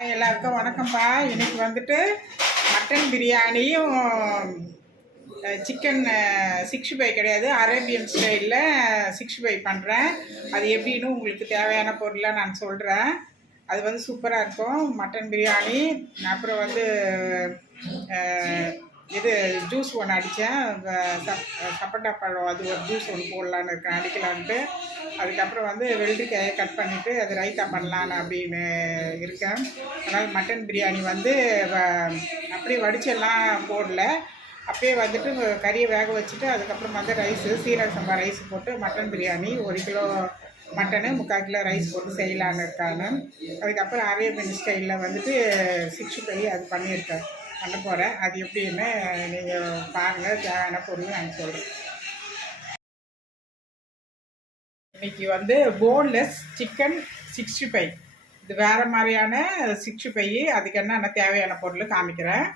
எல்லாருக்கும் வணக்கம்ப்பா. இன்னைக்கு வந்துட்டு மட்டன் பிரியாணியும் சிக்கன் 65 கிடையாது, அரேபியன் ஸ்டைலில் 65 பண்ணுறேன். அது எப்படின்னு உங்களுக்கு தேவையான பொருளாக நான் சொல்கிறேன். அது வந்து சூப்பராக இருக்கும் மட்டன் பிரியாணி. அப்புறம் வந்து இது ஜூஸ் ஒன்று அடித்தேன், சப்போட்டா பழம், அது ஒரு ஜூஸ் ஒன்று போடலான்னு இருக்கேன், அடிக்கலான்ட்டு. அதுக்கப்புறம் வந்து வெள்ளரிக்காயை கட் பண்ணிவிட்டு அது ரைத்தா பண்ணலான்னு அப்படின்னு இருக்கேன். அதனால் மட்டன் பிரியாணி வந்து அப்படியே வடிச்செல்லாம் போடல, அப்படியே வந்துட்டு கறியை வேக வச்சுட்டு அதுக்கப்புறம் வந்து ரைஸு சீரக சம்பா ரைஸ் போட்டு mutton biryani 1 kilo mutton 3/4 kilo rice போட்டு செய்யலான்னு இருக்காங்க. அதுக்கப்புறம் அரேபியன் ஸ்டைலில் வந்துட்டு 65 அது பண்ண போகிறேன். அது எப்படின்னு நீங்கள் பாருங்கள், தேவையான பொருள் நான் சொல்கிறேன். இன்றைக்கி வந்து போன்லெஸ் சிக்கன் 65, இது வேறு மாதிரியான 65. அதுக்கு என்னென்ன தேவையான பொருள் காமிக்கிறேன்.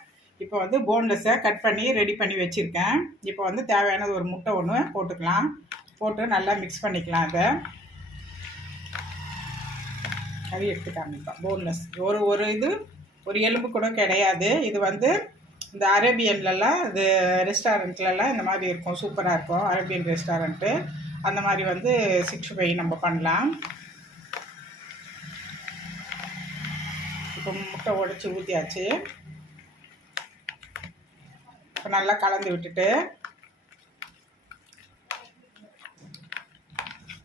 இப்போ வந்து போன்லெஸ்ஸை கட் பண்ணி ரெடி பண்ணி வச்சுருக்கேன். இப்போ வந்து தேவையானது ஒரு முட்டை ஒன்று போட்டுக்கலாம், போட்டு நல்லா மிக்ஸ் பண்ணிக்கலாம். அதை அது எடுத்து காமிப்பேன். போன்லெஸ் ஒரு இது ஒரு எலும்பு கூட கிடையாது. இது வந்து இந்த அரேபியன்லலாம், இது ரெஸ்டாரண்ட்லலாம் இந்த மாதிரி இருக்கும், சூப்பராக இருக்கும். அரேபியன் ரெஸ்டாரண்ட்டு அந்த மாதிரி வந்து 65 நம்ம பண்ணலாம். இப்போ முட்டை உடைச்சி ஊற்றியாச்சு. இப்போ நல்லா கலந்து விட்டுட்டு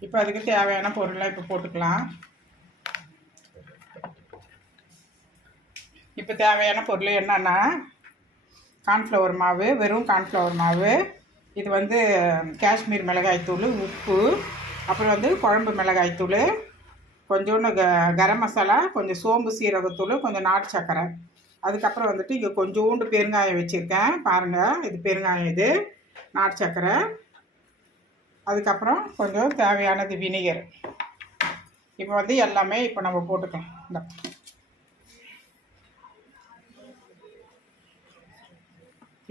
இப்போ அதுக்கு தேவையான பொருளை இப்போ போட்டுக்கலாம். இப்போ தேவையான பொருள் என்னென்னா, கார்ன்ஃப்ளவர் மாவு, வெறும் கார்ன்ஃப்ளவர் மாவு, இது வந்து காஷ்மீர் மிளகாய்த்தூள், உப்பு, அப்புறம் வந்து குழம்பு மிளகாய்த்தூள், கொஞ்சோண்டு கரம் மசாலா, கொஞ்சம் சோம்பு சீரகத்தூள், கொஞ்சம் நாட்டு சர்க்கரை. அதுக்கப்புறம் வந்துட்டு இங்கே கொஞ்சோண்டு பெருங்காயம் வச்சுருக்கேன் பாருங்கள், இது பெருங்காயம், இது நாட்டு சர்க்கரை. அதுக்கப்புறம் கொஞ்சம் தேவையானது வினிகர். இப்போ வந்து எல்லாமே இப்போ நம்ம போட்டுக்கலாம். இந்த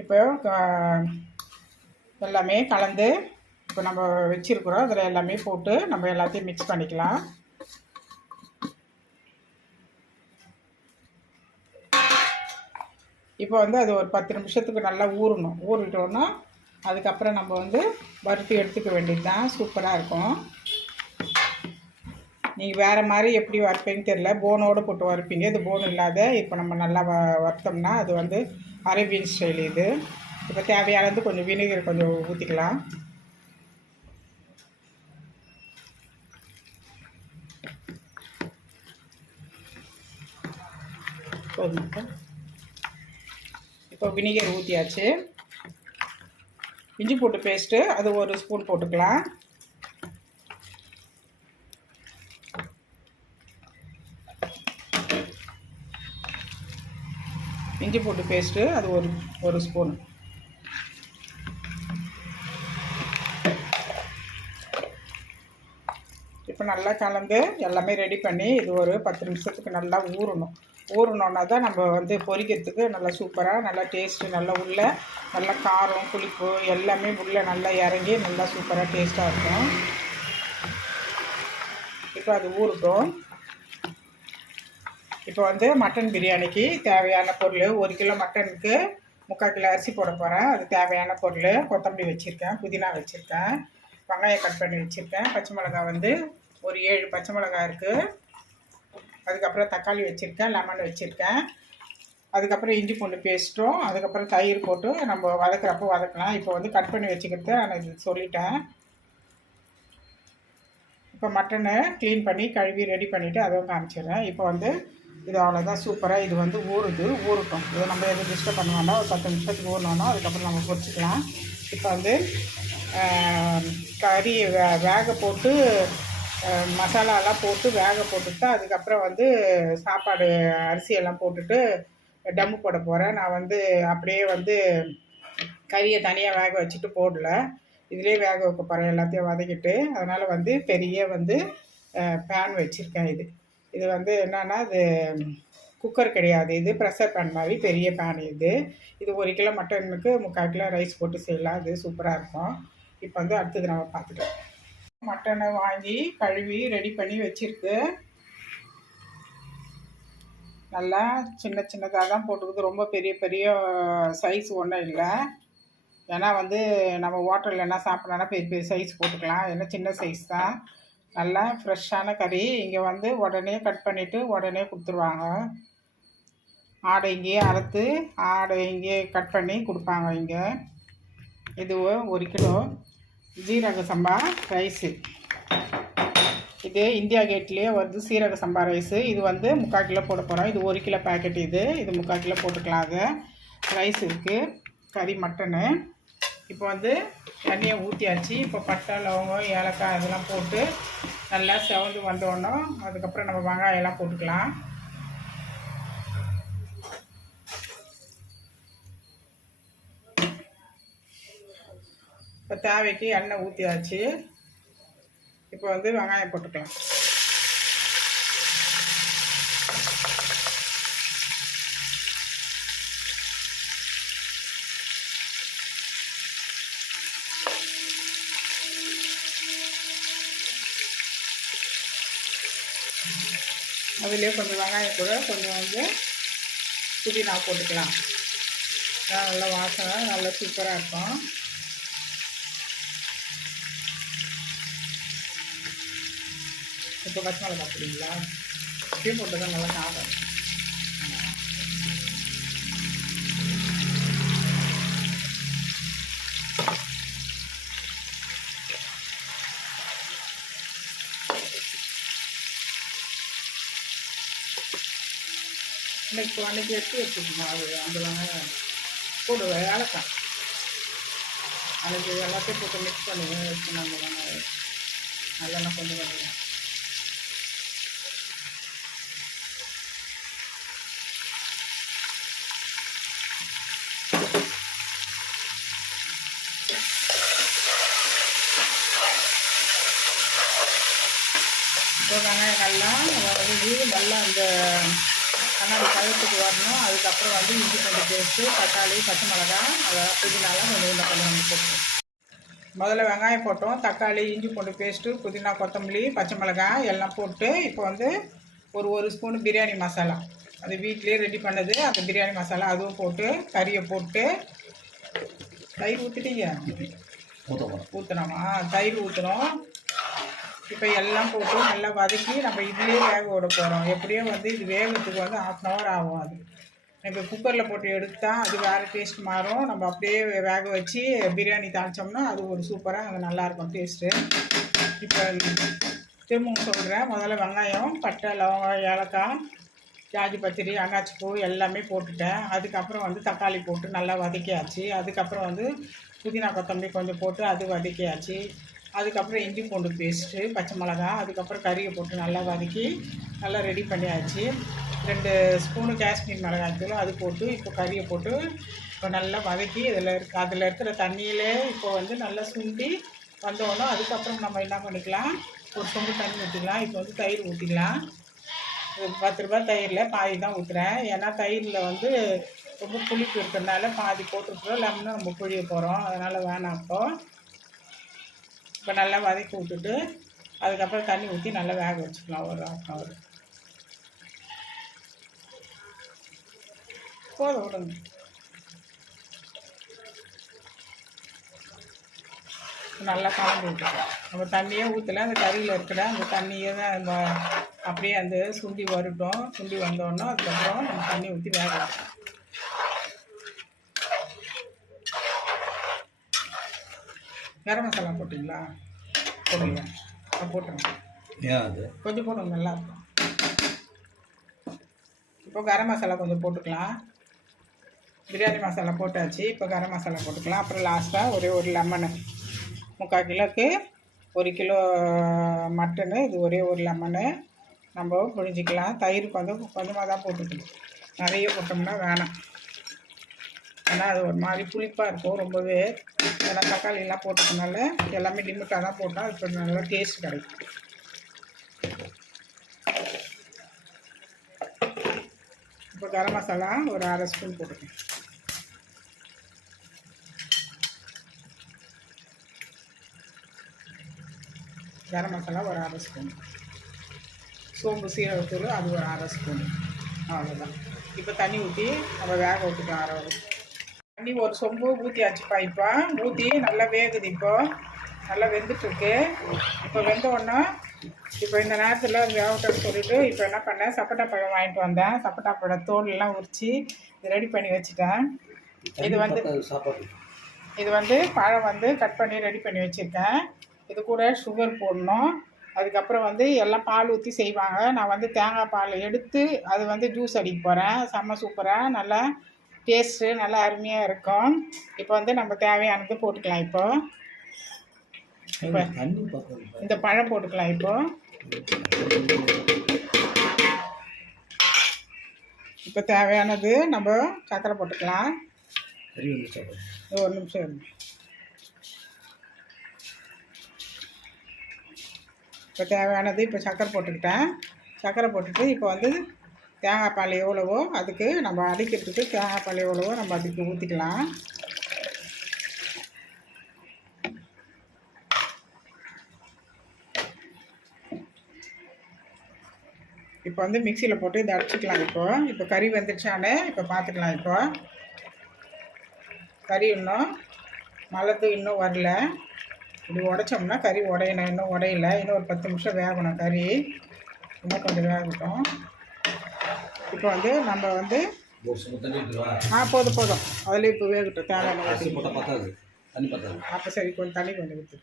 இப்போ எல்லாமே கலந்து இப்போ நம்ம வச்சுருக்குறோம், அதில் எல்லாமே போட்டு நம்ம எல்லாத்தையும் மிக்ஸ் பண்ணிக்கலாம். இப்போ வந்து அது ஒரு 10 நிமிஷத்துக்கு நல்லா ஊறிட்டோன்னா அதுக்கப்புறம் நம்ம வந்து வறுத்து எடுத்துக்க வேண்டியது தான். சூப்பராக இருக்கும். நீங்கள் வேறு மாதிரி எப்படி வறுப்பீங்கன்னு தெரியல, போனோடு போட்டு வறுப்பீங்க, இது போன் இல்லாத. இப்போ நம்ம நல்லா வறுத்தோம்னா அது வந்து அரேபியன் ஸ்டைல். இது இப்போ தேவையானது கொஞ்சம் வினிகர் கொஞ்சம் ஊற்றிக்கலாம். இப்போ வினிகர் ஊற்றியாச்சு. இஞ்சி பூண்டு பேஸ்ட்டு அது 1 ஸ்பூன் போட்டுக்கலாம். இஞ்சி பூண்டு பேஸ்ட்டு அது ஒரு ஸ்பூன். இப்போ நல்லா கலந்து எல்லாமே ரெடி பண்ணி இது ஒரு 10 நிமிஷத்துக்கு நல்லா ஊறணுன்னா தான் நம்ம வந்து பொரிக்கிறதுக்கு நல்லா சூப்பராக, நல்லா டேஸ்ட்டு, நல்லா உள்ள நல்லா காரம் புளிப்பு எல்லாமே உள்ளே நல்லா இறங்கி நல்லா சூப்பராக டேஸ்ட்டாக இருக்கும். இப்போ அது ஊறட்டும். இப்போ வந்து மட்டன் பிரியாணிக்கு தேவையான பொருள், 1 கிலோ மட்டனுக்கு 3/4 கிலோ அரிசி போட போகிறேன். அது தேவையான பொருள், கொத்தமல்லி வச்சுருக்கேன், புதினா வச்சுருக்கேன், வெங்காயம் கட் பண்ணி வச்சுருக்கேன், பச்சை மிளகாய் வந்து ஒரு 7 பச்சை மிளகாய் இருக்குது. அதுக்கப்புறம் தக்காளி வச்சுருக்கேன், லெமன் வச்சுருக்கேன். அதுக்கப்புறம் இஞ்சி பூண்டு பேஸ்ட்டும், அதுக்கப்புறம் தயிர் போட்டு நம்ம வதக்குறப்போ வதக்கலாம். இப்போ வந்து கட் பண்ணி வச்சுக்கிறது நான் இது சொல்லிட்டேன். இப்போ மட்டனை க்ளீன் பண்ணி கழுவி ரெடி பண்ணிவிட்டு அதுவும் காமிச்சிடுறேன். இப்போ வந்து இது அவ்வளோதான், சூப்பராக இது வந்து ஊறட்டும். இதை நம்ம எதுவும் டிஸ்டர்ப் பண்ண வேண்டாம். ஒரு 10 நிமிஷத்துக்கு ஊறணுன்னா அதுக்கப்புறம் நம்ம பொரிச்சிக்கலாம். இப்போ வந்து கறி வேக போட்டு மசாலாலாம் போட்டு வேக போட்டுட்டு அதுக்கப்புறம் வந்து சாப்பாடு அரிசியெல்லாம் போட்டுட்டு டம்மு போட போகிறேன். நான் வந்து அப்படியே வந்து கறியை தனியாக வேக வச்சுட்டு போடல, இதிலே வேக வைக்க போகிறேன் எல்லாத்தையும் வதக்கிட்டு. அதனால் வந்து பெரிய வந்து பேன் வச்சுருக்கேன். இது வந்து என்னென்னா, இது குக்கர் கிடையாது, இது ப்ரெஷர் பேன் மாதிரி பெரிய பேன். இது 1 கிலோ மட்டனுக்கு 3/4 கிலோ ரைஸ் போட்டு செய்யலாம். இது சூப்பராக இருக்கும். இப்போ வந்து அடுத்தது நம்ம பார்த்துக்கலாம். மட்டனை வாங்கி கழுவி ரெடி பண்ணி வச்சுருக்கு. நல்லா சின்ன சின்னதாக தான் போட்டுக்குது, ரொம்ப பெரிய பெரிய சைஸ் ஒன்றும் இல்லை. ஏன்னா வந்து நம்ம ஹோட்டலில் என்ன சாப்பிட்றோன்னா பெரிய பெரிய சைஸ் போட்டுக்கலாம், ஏன்னா சின்ன சைஸ் தான். நல்லா ஃப்ரெஷ்ஷான கறி. இங்கே வந்து உடனே கட் பண்ணிவிட்டு உடனே கொடுத்துருவாங்க. ஆடை இங்கேயே அறுத்து ஆடை இங்கேயே கட் பண்ணி கொடுப்பாங்க இங்கே. இது 1 கிலோ ஜீரக சம்பா ரைஸு. இது இந்தியா கேட்லேயே வந்து சீரக சம்பா ரைஸு. இது வந்து 3/4 கிலோ போட போகிறோம். இது 1 கிலோ பேக்கெட். இது 3/4 கிலோ போட்டுக்கலாம். அது ரைஸ் இருக்குது, கறி மட்டனு. இப்போ வந்து தண்ணியை ஊற்றியாச்சு. இப்போ பட்டை லவங்கம் ஏலக்காய் இதெல்லாம் போட்டு நல்லா செவந்து வந்தோடனே அதுக்கப்புறம் நம்ம வெங்காயம்லாம் போட்டுக்கலாம். இப்போ தேவைக்கு எண்ணெய் ஊற்றியாச்சு. இப்போ வந்து வெங்காயம் போட்டுக்கலாம். அதுலேயே கொஞ்சம் வெங்காயம் கூட கொஞ்சம் வந்து புதினா போட்டுக்கலாம். நல்லா வாசனை நல்லா சூப்பராக இருக்கும். இப்போ பச்சை மிளகா போடுங்களா? இப்பயும் போட்டு தான் நல்லா சாப்பிடும். அன்றைக்கி எடுத்து வச்சுக்கணும். அது அந்த வெங்காயம் போடுவேன், ஏலக்காய் அன்றைக்கி எல்லாத்தையும் போட்டு மிக்ஸ் பண்ணுவேன் வச்சு நம்ம வெங்காயம் நல்லெண்ணெய் கொஞ்சம் பண்ணுவேன். இப்போ வெங்காயம் நல்லா நல்லா அந்த கண்ணாடி பழத்துக்கு வரணும். அதுக்கப்புறம் வந்து இஞ்சி பூண்டு பேஸ்ட்டு, தக்காளி, பச்சை மிளகா, அதெல்லாம் புதினாலாம் கொஞ்சம் போட்டு முதல்ல வெங்காயம் போட்டோம். தக்காளி, இஞ்சி பூண்டு பேஸ்ட்டு, புதினா, கொத்தமல்லி, பச்சை மிளகாய் எல்லாம் போட்டு இப்போ வந்து ஒரு ஸ்பூன் பிரியாணி மசாலா, அது வீட்டிலே ரெடி பண்ணது அந்த பிரியாணி மசாலா அதுவும் போட்டு கறியை போட்டு தயிர் ஊற்றிட்டீங்க ஊற்றணுமா? தயிர் ஊற்றணும். இப்போ எல்லாம் போட்டு நல்லா வதக்கி நம்ம இதுலேயே வேக விட போகிறோம். எப்படியும் வந்து இது வேகிறதுக்கு வந்து 1/2 hour ஆகும். அது இப்போ குக்கரில் போட்டு எடுத்தால் அது வேறு டேஸ்ட் மாறும். நம்ம அப்படியே வேக வச்சு பிரியாணி தாளித்தோம்னா அது ஒரு சூப்பராக அது நல்லாயிருக்கும் டேஸ்ட்டு. இப்போ திரும்பவும் சொல்கிறேன். முதல்ல வெங்காயம், பட்டை, லவங்கம், ஏலக்காய், ஜாதி பத்திரி, அன்னாச்சி பூ எல்லாமே போட்டுட்டேன். அதுக்கப்புறம் வந்து தக்காளி போட்டு நல்லா வதக்கியாச்சு. அதுக்கப்புறம் வந்து புதினா, கொத்தமல்லி கொஞ்சம் போட்டு அது வதக்கியாச்சு. அதுக்கப்புறம் இஞ்சி பூண்டு பேஸ்ட்டு, பச்சை மிளகா, அதுக்கப்புறம் கறியை போட்டு நல்லா வதக்கி நல்லா ரெடி பண்ணியாச்சு. 2 ஸ்பூனு காஷ்மீர் மிளகாய்த்தூள் அது போட்டு இப்போ கறியை போட்டு இப்போ நல்லா வதக்கி அதில் இருக்கிற தண்ணியிலே இப்போ வந்து நல்லா சுண்டி வந்தோடனே அதுக்கப்புறம் நம்ம என்ன பண்ணிக்கலாம், ஒரு சொம்பு தண்ணி ஊற்றிக்கலாம். இப்போ வந்து தயிர் ஊற்றிக்கலாம். 10 ரூபாய் தயிரில் பாதி தான் ஊற்றுறேன். ஏன்னா தயிரில் வந்து ரொம்ப புளிப்பு இருக்கிறதுனால பாதி போட்டுருக்குறோம். லெமனும் நம்ம புளிய போகிறோம், அதனால் வேணாம். இப்போ நல்லா வதக்கி விட்டுட்டு அதுக்கப்புறம் தண்ணி ஊற்றி நல்லா வேக வச்சுக்கலாம். ஒரு 1/2 hour போதும், விடுங்க. நல்லா கலந்து விட்டுக்கலாம். நம்ம தண்ணியே ஊற்றல, அந்த கறியில் இருக்கிற அந்த தண்ணியே தான் நம்ம அப்படியே அந்த சுண்டி வரட்டும். சுண்டி வந்தோடனே அதுக்கப்புறம் நம்ம தண்ணி ஊற்றி வேக வைக்கலாம். கரம் மசாலா போட்டிங்களா? போடுங்க, போட்டுருங்க. ஏன் அது கொஞ்சம் போடுங்க, நல்லாயிருக்கும். இப்போ கரம் மசாலா கொஞ்சம் போட்டுக்கலாம். பிரியாணி மசாலா போட்டாச்சு. இப்போ கரம் மசாலா போட்டுக்கலாம். அப்புறம் லாஸ்ட்டாக ஒரு லெமனு, 3/4 கிலோக்கு 1 கிலோ மட்டனு. இது ஒரு லெமனு நம்ம புழிஞ்சிக்கலாம். தயிர் கொஞ்சமாக தான் போட்டுக்கணும், நிறைய போட்டோம்னா வேணாம். ஏன்னா அது ஒரு மாதிரி புளிப்பாக இருக்கும் ரொம்பவே. ஏன்னா தக்காளிலாம் போட்டதுனால எல்லாமே லிமிட்டாக தான் போட்டால் இப்போ நல்லா டேஸ்ட் கிடைக்கும். இப்போ கரம் மசாலா ஒரு 1/2 ஸ்பூன் போட்டுக்கணும். கரம் மசாலா ஒரு 1/2 ஸ்பூன். சோம்பு சீரகத்தூள் அது ஒரு 1/2 ஸ்பூன். அவ்வளோதான். இப்போ தண்ணி ஊற்றி நம்ம வேக விட்டுக்கலாம் அரை தண்ணி ஒரு சொம்பு ஊற்றியாச்சுப்பா. இப்போ ஊற்றி நல்லா வேகுது. இப்போது நல்லா வெந்துட்டுருக்கு. இப்போ வெந்த உடனே இப்போ இந்த நேரத்தில் வேகட்டும்னு சொல்லிவிட்டு இப்போ என்ன பண்ணேன், சப்போட்டா பழம் வாங்கிட்டு வந்தேன். சப்போட்டா பழம் தோலெல்லாம் உரித்து ரெடி பண்ணி வச்சுட்டேன். இது வந்து பழம் வந்து கட் பண்ணி ரெடி பண்ணி வச்சுருக்கேன். இது கூட சுகர் போடணும். அதுக்கப்புறம் வந்து எல்லாம் பால் ஊற்றி செய்வாங்க. நான் வந்து தேங்காய் பால் எடுத்து அது வந்து ஜூஸ் அடிக்க போகிறேன். செம்ம சூப்பராக நல்லா டேஸ்ட்டு நல்லா அருமையாக இருக்கும். இப்போ வந்து நம்ம தேவையானது போட்டுக்கலாம். இப்போ இந்த பழம் போட்டுக்கலாம். இப்போ தேவையானது நம்ம சர்க்கரை போட்டுக்கலாம். ஒரு நிமிஷம். இப்போ தேவையானது இப்போ சர்க்கரை போட்டுக்கிட்டேன். சர்க்கரை போட்டுட்டு இப்போ வந்து தேங்காய் பால் எவ்வளவோ அதுக்கு நம்ம அடிக்கிறதுக்கு தேங்காய் பால் எவ்வளவோ நம்ம அதுக்கு ஊற்றிக்கலாம். இப்போ வந்து மிக்சியில் போட்டு இதை அடிச்சிக்கலாம். இப்போ கறி வந்துடுச்சானே இப்போ பார்த்துக்கலாம். இப்போ கறி இன்னும் மலத்து இன்னும் வரல. இப்படி உடைச்சோம்னா கறி உடையணும். இன்னும் உடையில. இன்னும் ஒரு 10 நிமிஷம் வேகணும். கறி இன்னும் கொஞ்சம் வேகட்டும். இப்போ வந்து நம்ம வந்து போதும் அதில் இப்போ வேகட்டும். தேவையான அப்போ சரி கொஞ்சம் தண்ணி கொஞ்சம் ஊற்று.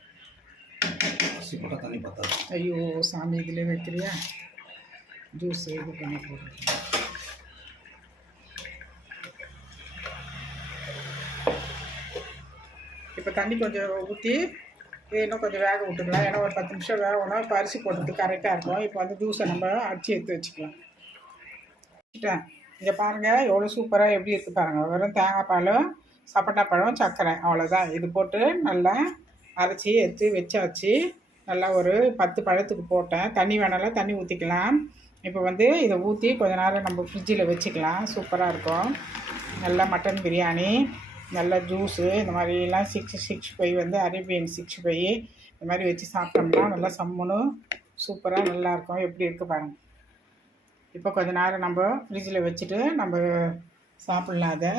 ஐயோ சாமி இதில் வைக்கிறியா ஜூஸ் இது பண்ணி போடுறேன். இப்போ தண்ணி கொஞ்சம் ஊற்றி இன்னும் கொஞ்சம் வேக விட்டுக்கலாம். ஏன்னா ஒரு 10 நிமிஷம் வேகணும். இப்போ அரிசி போடுறதுக்கு கரெக்டாக இருக்கும். இப்போ வந்து ஜூஸை நம்ம அடித்து எடுத்து வச்சுக்கலாம். இங்கே பாருங்கள் எவ்வளோ சூப்பராக எப்படி இருக்குது பாருங்கள். வெறும் தேங்காய் பால், சப்போட்டா பழம், சர்க்கரை அவ்வளோதான். இது போட்டு நல்லா அரைச்சி எடுத்து வச்சாச்சு. நல்லா ஒரு 10 பழத்துக்கு போட்டேன். தண்ணி வேணாலும் தண்ணி ஊற்றிக்கலாம். இப்போ வந்து இதை ஊற்றி கொஞ்ச நேரம் நம்ம ஃப்ரிட்ஜில் வச்சுக்கலாம். சூப்பராக இருக்கும். நல்லா மட்டன் பிரியாணி, நல்ல ஜூஸு, இந்த மாதிரிலாம் 665 வந்து அரேபியன் 65 இந்த மாதிரி வச்சு சாப்பிட்டோம்னா நல்லா சம்முன்னு சூப்பராக நல்லாயிருக்கும். எப்படி இருக்குது பாருங்கள். இப்போ கொஞ்ச நேரம் நம்ம ஃப்ரிட்ஜில் வச்சுட்டு நம்ம சாப்பிட்லாம். அதை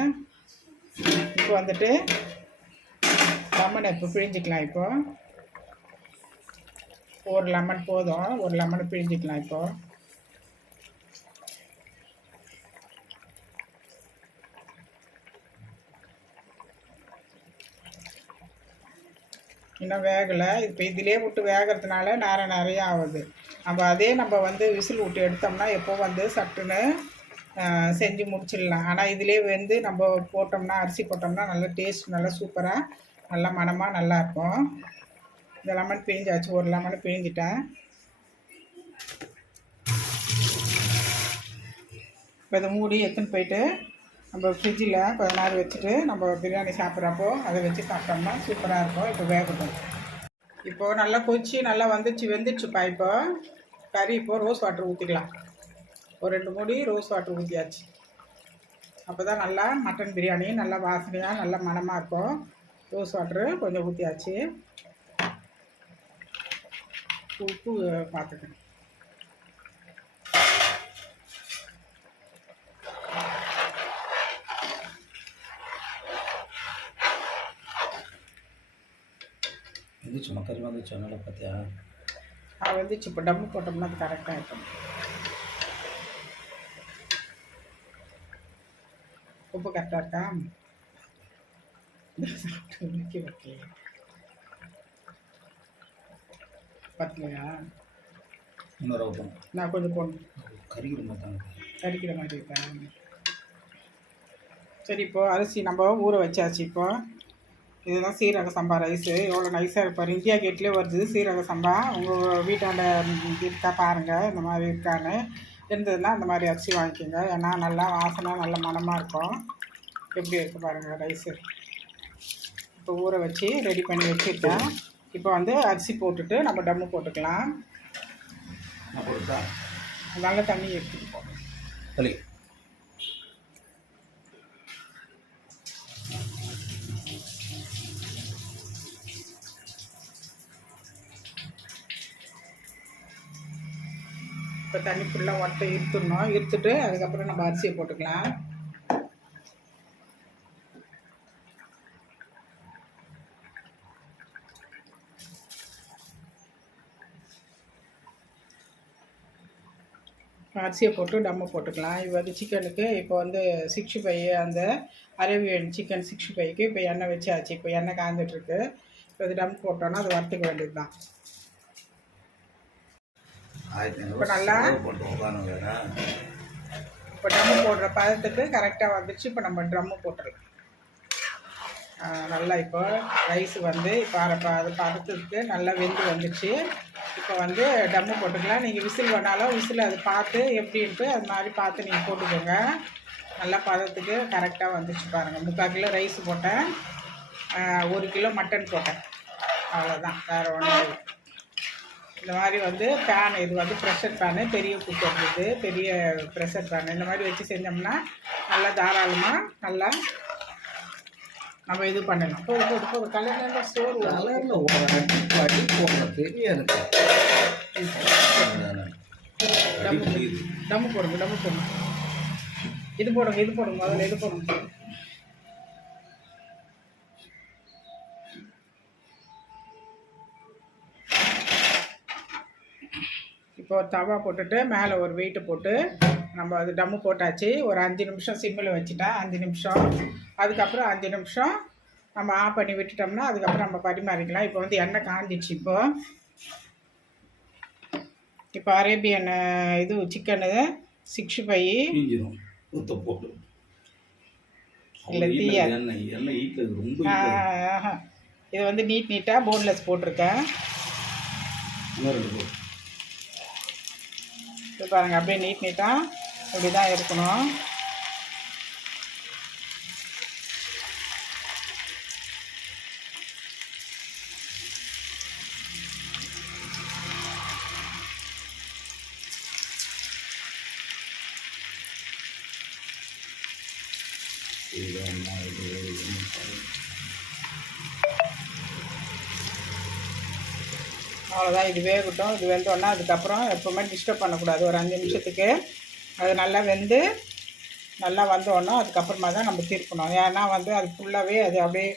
இப்போ வந்துட்டு லெமனை இப்போ பிழிஞ்சிக்கலாம். இப்போது ஒரு லெமன் போதும். ஒரு லெமனை பிழிஞ்சிக்கலாம். இப்போது இன்னும் வேகலை. இப்போ இதிலே விட்டு வேகிறதுனால நேரம் நிறைய ஆகுது. நம்ம வந்து விசில் விட்டு எடுத்தோம்னா எப்போ வந்து சட்டுன்னு செஞ்சு முடிச்சிடலாம். ஆனால் இதிலே வந்து நம்ம போட்டோம்னா அரிசி போட்டோம்னா நல்லா டேஸ்ட் நல்லா சூப்பராக நல்லா மணமாக நல்லாயிருக்கும். இந்த லெமன் பிழிஞ்சாச்சு. ஒரு லெமனை பிழிஞ்சிட்டேன். இப்போ இதை மூடி எடுத்துன்னு போயிட்டு நம்ம ஃப்ரிட்ஜில் கொஞ்ச நேரம் வச்சுட்டு நம்ம பிரியாணி சாப்பிட்றப்போ அதை வச்சு சாப்பிட்டோம்னா சூப்பராக இருக்கும். இப்போ வேகட்டும். இப்போது நல்லா கொதிச்சு நல்லா வெந்துடுச்சுப்பா. இப்போ கறி இப்போது ரோஸ் வாட்டர் ஊற்றிக்கலாம். ஒரு 2 மூடி ரோஸ் வாட்டர் ஊற்றியாச்சு. அப்போ தான் நல்லா மட்டன் பிரியாணி நல்லா வாசனையாக நல்லா மணமாக இருக்கும். ரோஸ் வாட்டரு கொஞ்சம் ஊற்றியாச்சு. உப்பு பார்த்துக்கணும். கறி வந்துச்சு நல்லா பார்த்தியா? வந்துச்சு. இப்போ டம்மு போட்டோம்னா அது கரெக்டாக இருக்கும். உப்பு கரெக்டாக இருக்கா? சாப்பிட்டு பத்தலையா? இன்னொரு நான் கொஞ்சம் போடணும். கறிக்கிற மாதிரி இருக்கேன். சரி இப்போது அரிசி நம்ம ஊற வச்சாச்சு. இப்போது இதுதான் சீரக சம்பா ரைஸு. எவ்வளோ நைஸாக இருப்பார். இந்தியா கேட்லேயே வருது சீரக சம்பா. உங்கள் வீட்டாண்ட இருக்கா பாருங்கள். இந்த மாதிரி இருக்கான்னு இருந்ததுன்னா அந்த மாதிரி அரிசி வாங்கிக்கோங்க. ஏன்னா நல்லா வாசனை நல்ல மணமாக இருக்கும். எப்படி இருக்குது பாருங்கள் ரைஸு. இப்போ ஊற வச்சு ரெடி பண்ணி வச்சுருக்கேன். இப்போ வந்து அரிசி போட்டுட்டு நம்ம டம்மு போட்டுக்கலாம். நல்ல தண்ணி எடுத்துட்டு போகணும். இப்போ தண்ணி ஃபுல்லாக ஒட்டை இருத்துடணும். இருத்துட்டு அதுக்கப்புறம் நம்ம அரிசியை போட்டுக்கலாம். அரிசியை போட்டு டம்மு போட்டுக்கலாம். இப்போ வந்து சிக்கனுக்கு இப்போ வந்து 65 அந்த அரேபியன் சிக்கன் 65க்கு இப்போ எண்ணெய் வச்சாச்சு. இப்போ எண்ணெய் காய்ஞ்சிட்ருக்கு. இப்போ இது டம் போட்டோன்னா அது வறுத்துக்க வேண்டியது தான். இப்போ நல்லா இப்போ ட்ரம்மு போடுற பதத்துக்கு கரெக்டாக வந்துடுச்சு. இப்போ நம்ம ட்ரம்மு போட்டுடலாம். நல்லா இப்போ ரைஸ் வந்து இப்போ அது பதத்துக்கு நல்லா வெந்து வந்துடுச்சு. இப்போ வந்து டம்மு போட்டுக்கலாம். நீங்கள் விசில் வேணாலும் விசில் அது பார்த்து எப்படின்ட்டு அது மாதிரி பார்த்து நீங்கள் போட்டுக்கோங்க. நல்லா பதத்துக்கு கரெக்டாக வந்துச்சு பாருங்கள். 3/4 கிலோ ரைஸ் போட்டேன், 1 கிலோ மட்டன் போட்டேன். அவ்வளோதான், வேறு ஒன்றும் இல்லை. இந்த மாதிரி வந்து பேன், இது வந்து ப்ரெஷர் பேனு, பெரிய குக்கர், இது பெரிய ப்ரெஷர் பேனு. இந்த மாதிரி வச்சு செஞ்சோம்னா நல்லா தாராளமாக நல்லா நம்ம இது பண்ணலாம். போது கலரில் ஸ்டோர் தெரியாது. டம்மு போடுங்க. இது போடுங்க முதல்ல இது போடுங்க. இப்போ ஒரு தவா போட்டுட்டு மேலே ஒரு வெயிட்டு போட்டு நம்ம அது டம்மு போட்டாச்சு. ஒரு 5 நிமிஷம் சிம்மில் வச்சுட்டேன். 5 நிமிஷம். அதுக்கப்புறம் 5 நிமிஷம் நம்ம ஆஃப் பண்ணி விட்டுட்டோம்னா அதுக்கப்புறம் நம்ம பரிமாறிக்கலாம். இப்போ வந்து எண்ணெய் காஞ்சிடுச்சு. இப்போ அரேபியன் இது சிக்கனு 65 இல்லை தீயா இது வந்து நீட்டாக போன்லெஸ் போட்டிருக்கேன். இது பாருங்கள், அப்படியே நீட்டாக இப்படி தான் இருக்கணும். அவ்வளோதான், இது வேகட்டும். இது வெந்தோன்னா அதுக்கப்புறம் எப்போவுமே டிஸ்டர்ப் பண்ணக்கூடாது. ஒரு 5 நிமிஷத்துக்கு அது நல்லா வெந்து நல்லா வந்தோன்னா அதுக்கப்புறமா தான் நம்ம திருப்பணும். ஏன்னா வந்து அது ஃபுல்லாகவே அது அப்படியே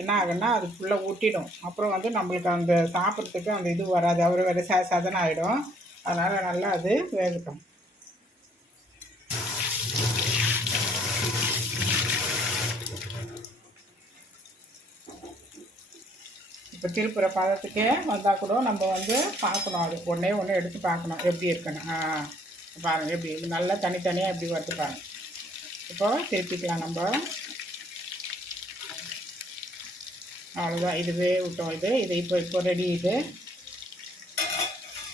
என்ன ஆகுன்னா அது ஃபுல்லாக ஊட்டிடும். அப்புறம் வந்து நம்மளுக்கு அந்த சாப்பிட்றதுக்கு அந்த இது வராது, அவர் வேறு சதன ஆகிடும். அதனால் நல்லா அது வேகட்டும். இப்போ திருப்புற பதத்துக்கே வந்தால் கூட நம்ம வந்து பார்க்கணும். அது ஒன்று எடுத்து பார்க்கணும் எப்படி இருக்குன்னு. பாருங்கள் எப்படி இது நல்லா தனித்தனியாக எப்படி வறுத்து பாருங்கள். இப்போது திருப்பிக்கலாம் நம்ம. அவ்வளோதான், இதுவே விட்டோம். இது இப்போ ரெடி. இது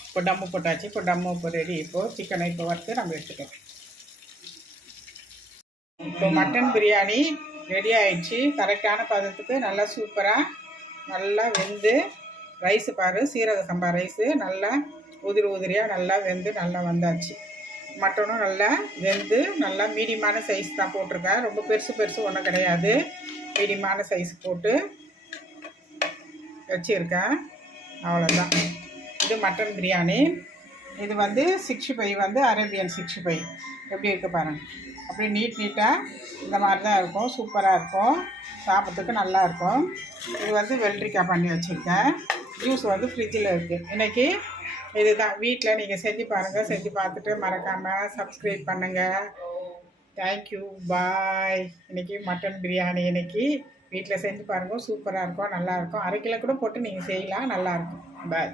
இப்போ டம்மு போட்டாச்சு. இப்போ டம்மு இப்போ ரெடி. இப்போது சிக்கனை இப்போ வறுத்து நம்ம எடுத்துக்கலாம். இப்போ மட்டன் பிரியாணி ரெடி ஆயிடுச்சு. கரெக்டான பதத்துக்கு நல்லா சூப்பராக நல்லா வெந்து ரைஸு பாரு, சீரக சம்பா ரைஸு நல்லா உதிரியாக நல்லா வெந்து நல்லா வந்தாச்சு. மட்டனும் நல்லா வெந்து நல்லா மீடியமான சைஸ் தான் போட்டிருக்கேன். ரொம்ப பெருசு ஒன்றும் கிடையாது. மீடியமான சைஸ் போட்டு வச்சுருக்கேன். அவ்வளோதான், இது மட்டன் பிரியாணி. இது வந்து 65 வந்து அரேபியன் 65 எப்படி இருக்குது பாருங்கள். அப்படியே நீட்டாக இந்த மாதிரி தான் இருக்கும். சூப்பராக இருக்கும், சாப்பிட்றதுக்கு நல்லாயிருக்கும். இது வந்து வெள்ளரிக்காய் பண்ணி வச்சுருக்கேன். ஜூஸ் வந்து ஃப்ரிட்ஜில் இருக்குது. இன்றைக்கி இது தான் வீட்டில் நீங்கள் செஞ்சு பாருங்கள். செஞ்சு பார்த்துட்டு மறக்காமல் சப்ஸ்கிரைப் பண்ணுங்கள். தேங்க்யூ, பாய். இன்றைக்கி மட்டன் பிரியாணி இன்றைக்கி வீட்டில் செஞ்சு பாருங்கள். சூப்பராக இருக்கும், நல்லாயிருக்கும். 1/2 கிலோ கூட போட்டு நீங்கள் செய்யலாம், நல்லாயிருக்கும். பாய்.